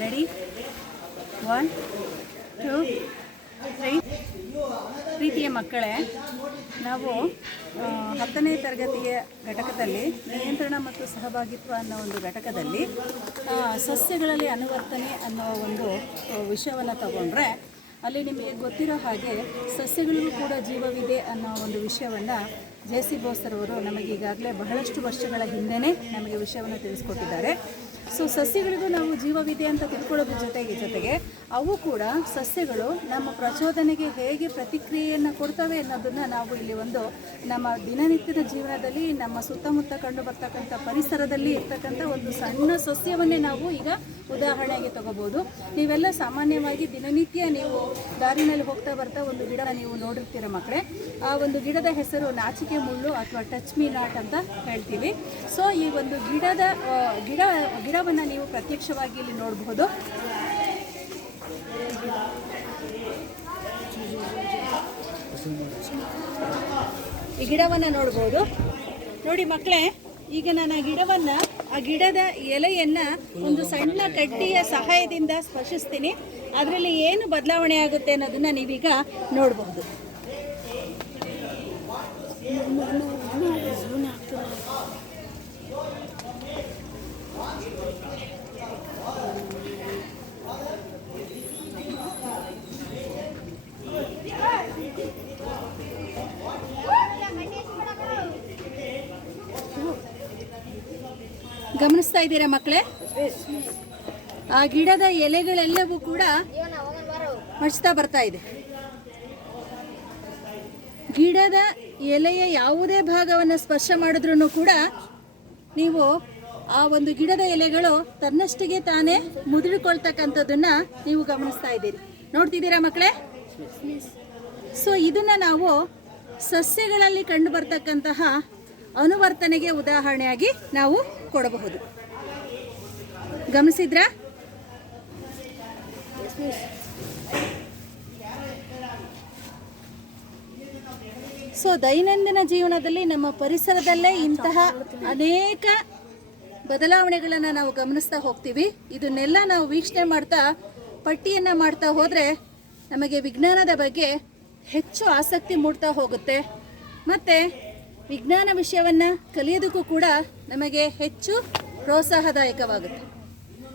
Ready one two three ಪ್ರೀತಿಯ ಮಕ್ಕಳೇ, ನಾವು ಹತ್ತನೇ ತರಗತಿಯ ಘಟಕದಲ್ಲಿ ನಿಯಂತ್ರಣ ಮತ್ತು ಸಹಭಾಗಿತ್ವ ಅನ್ನೋ ಒಂದು ಘಟಕದಲ್ಲಿ ಸಸ್ಯಗಳಲ್ಲಿ ಅನುವರ್ತನೆ ಅನ್ನೋ ಒಂದು ವಿಷಯವನ್ನು ತಗೊಂಡ್ರೆ, ಅಲ್ಲಿ ನಿಮಗೆ ಗೊತ್ತಿರೋ ಹಾಗೆ ಸಸ್ಯಗಳಿಗೂ ಕೂಡ ಜೀವವಿದೆ ಅನ್ನೋ ಒಂದು ವಿಷಯವನ್ನು ಜೆ ಸಿ ಬೋಸರವರು ನಮಗೆ ಈಗಾಗಲೇ ಬಹಳಷ್ಟು ವರ್ಷಗಳ ಹಿಂದೆಯೇ ನಮಗೆ ವಿಷಯವನ್ನು ತಿಳಿಸ್ಕೊಟ್ಟಿದ್ದಾರೆ. ಸೊ ಸಸ್ಯಗಳಿಗೂ ನಾವು ಜೀವವಿದೆ ಅಂತ ತಿಳ್ಕೊಳ್ಳೋದ್ರ ಜೊತೆಗೆ ಜೊತೆಗೆ ಅವು ಕೂಡ ಸಸ್ಯಗಳು ನಮ್ಮ ಪ್ರಚೋದನೆಗೆ ಹೇಗೆ ಪ್ರತಿಕ್ರಿಯೆಯನ್ನು ಕೊಡ್ತವೆ ಅನ್ನೋದನ್ನು ನಾವು ಇಲ್ಲಿ ಒಂದು ನಮ್ಮ ದಿನನಿತ್ಯದ ಜೀವನದಲ್ಲಿ, ನಮ್ಮ ಸುತ್ತಮುತ್ತ ಕಂಡು ಬರ್ತಕ್ಕಂಥ ಪರಿಸರದಲ್ಲಿ ಇರ್ತಕ್ಕಂಥ ಒಂದು ಸಣ್ಣ ಸಸ್ಯವನ್ನೇ ನಾವು ಈಗ ಉದಾಹರಣೆಗೆ ತಗೋಬೋದು. ನೀವೆಲ್ಲ ಸಾಮಾನ್ಯವಾಗಿ ದಿನನಿತ್ಯ ನೀವು ದಾರಿನಲ್ಲಿ ಹೋಗ್ತಾ ಬರ್ತಾ ಒಂದು ಗಿಡ ನೀವು ನೋಡಿರ್ತೀರ ಮಕ್ಕಳೇ ಆ ಒಂದು ಗಿಡದ ಹೆಸರು ನಾಚಿಕೆ ಮುಳ್ಳು ಅಥವಾ ಟಚ್ ಮೀ ನಾಟ್ ಅಂತ ಹೇಳ್ತೀವಿ. ಸೊ ಈ ಒಂದು ಗಿಡದ ಗಿಡ ಗಿಡ ಗಿಡವನ್ನು ನೀವು ಪ್ರತ್ಯಕ್ಷವಾಗಿ ಇಲ್ಲಿ ನೋಡಬಹುದು ಈ ಗಿಡವನ್ನು ನೋಡ್ಬೋದು ನೋಡಿ ಮಕ್ಕಳೇ ಈಗ ನಾನು ಆ ಗಿಡವನ್ನು ಆ ಗಿಡದ ಎಲೆಯನ್ನು ಒಂದು ಸಣ್ಣ ಕಡ್ಡಿಯ ಸಹಾಯದಿಂದ ಸ್ಪರ್ಶಿಸ್ತೀನಿ ಅದರಲ್ಲಿ ಏನು ಬದಲಾವಣೆ ಆಗುತ್ತೆ ಅನ್ನೋದನ್ನ ನೀವೀಗ ನೋಡಬಹುದು ಗಮನಿಸ್ತಾ ಇದ್ದೀರಾ ಮಕ್ಕಳೇ? ಆ ಗಿಡದ ಎಲೆಗಳೆಲ್ಲವೂ ಕೂಡ ಮಚ್ತಾ ಬರ್ತಾ ಇದೆ. ಗಿಡದ ಎಲೆಯ ಯಾವುದೇ ಭಾಗವನ್ನು ಸ್ಪರ್ಶ ಮಾಡಿದ್ರೂ ಕೂಡ ನೀವು ಆ ಒಂದು ಗಿಡದ ಎಲೆಗಳು ತನ್ನಷ್ಟಿಗೆ ತಾನೇ ಮುದುಡಿಕೊಳ್ತಕ್ಕಂಥದ್ದನ್ನ ನೀವು ಗಮನಿಸ್ತಾ ಇದ್ದೀರಿ. ನೋಡ್ತಿದ್ದೀರಾ ಮಕ್ಕಳೇ? ಸೊ ಇದನ್ನ ನಾವು ಸಸ್ಯಗಳಲ್ಲಿ ಕಂಡು ಬರ್ತಕ್ಕಂತಹ ಅನುವರ್ತನೆಗೆ ಉದಾಹರಣೆಯಾಗಿ ನಾವು ಕೊಡಬಹುದು. ಗಮನಿಸಿದ್ರಾ? ಸೊ ದೈನಂದಿನ ಜೀವನದಲ್ಲಿ ನಮ್ಮ ಪರಿಸರದಲ್ಲೇ ಇಂತಹ ಅನೇಕ ಬದಲಾವಣೆಗಳನ್ನು ನಾವು ಗಮನಿಸ್ತಾ ಹೋಗ್ತೀವಿ. ಇದನ್ನೆಲ್ಲ ನಾವು ವೀಕ್ಷಣೆ ಮಾಡ್ತಾ, ಪಟ್ಟಿಯನ್ನು ಮಾಡ್ತಾ ಹೋದರೆ ನಮಗೆ ವಿಜ್ಞಾನದ ಬಗ್ಗೆ ಹೆಚ್ಚು ಆಸಕ್ತಿ ಮೂಡ್ತಾ ಹೋಗುತ್ತೆ. ಮತ್ತು ವಿಜ್ಞಾನ ವಿಷಯವನ್ನು ಕಲಿಯೋದಕ್ಕೂ ಕೂಡ ನಮಗೆ ಹೆಚ್ಚು ಪ್ರೋತ್ಸಾಹದಾಯಕವಾಗುತ್ತೆ.